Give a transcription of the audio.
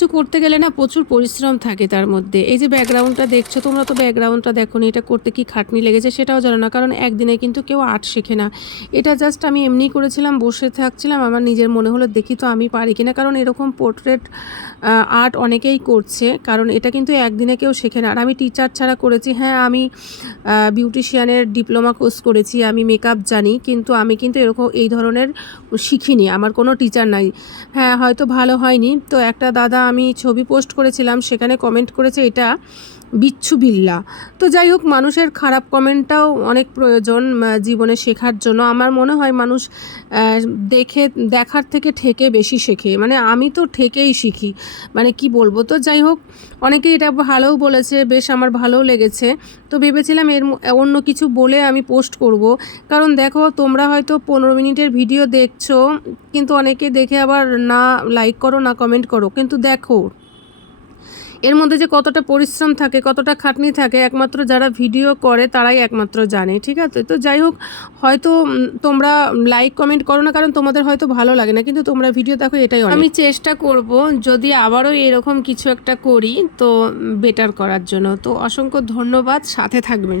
কিছু করতে গেলে না প্রচুর পরিশ্রম থাকে তার মধ্যে। এই যে ব্যাকগ্রাউন্ডটা দেখছো, তোমরা তো ব্যাকগ্রাউন্ডটা দেখোনি, এটা করতে কি খাটনি লেগেছে সেটাও জানো না, কারণ একদিনে কিন্তু কেউ আর্ট শেখে না। এটা জাস্ট আমি এমনি করেছিলাম, বসে থাকছিলাম, আমার নিজের মনে হলো দেখি তো আমি পারি কিনা, কারণ এরকম পোর্ট্রেট আর্ট অনেকেই করছে, কারণ এটা কিন্তু একদিনে কেউ শেখে না। আর আমি টিচার ছাড়া করেছি। হ্যাঁ, আমি বিউটিশিয়ানের ডিপ্লোমা কোর্স করেছি, আমি মেকআপ জানি, কিন্তু আমি কিন্তু এরকম এই ধরনের শিখিনি, আমার কোনো টিচার নাই। হ্যাঁ, হয়তো ভালো হয়নি। তো একটা দাদা, আমি ছবি পোস্ট করেছিলাম, সেখানে কমেন্ট করেছে এটা বিচ্ছু বিল্লা। তো যাই হোক, মানুষের খারাপ কমেন্টটাও অনেক প্রয়োজন জীবনে শেখার জন্য। আমার মনে হয় মানুষ দেখার থেকে ঠেকে বেশি শেখে, মানে আমি তো ঠেকেই শিখি, মানে কি বলবো। তো যাই হোক, অনেকেই এটা ভালোও বলেছে, বেশ আমার ভালোও লেগেছে। তো ভেবেছিলাম অন্য কিছু বলে আমি পোস্ট করব, কারণ দেখো তোমরা হয়তো 15 মিনিটের ভিডিও দেখছো, কিন্তু অনেকে দেখে আবার না লাইক করো না কমেন্ট করো, কিন্তু দেখো এর মধ্যে যে কতটা পরিশ্রম থাকে, কতটা খাটনি থাকে, একমাত্র যারা ভিডিও করে তারাই একমাত্র জানে, ঠিক আছে। তো যাই হোক, হয়তো তোমরা লাইক কমেন্ট করো না, কারণ তোমাদের হয়তো ভালো লাগে না, কিন্তু তোমরা ভিডিও দেখো, এটাই অনেক। আমি চেষ্টা করব যদি আবারও এরকম কিছু একটা করি তো বেটার করার জন্য। তো অসংখ্য ধন্যবাদ, সাথে থাকবেন।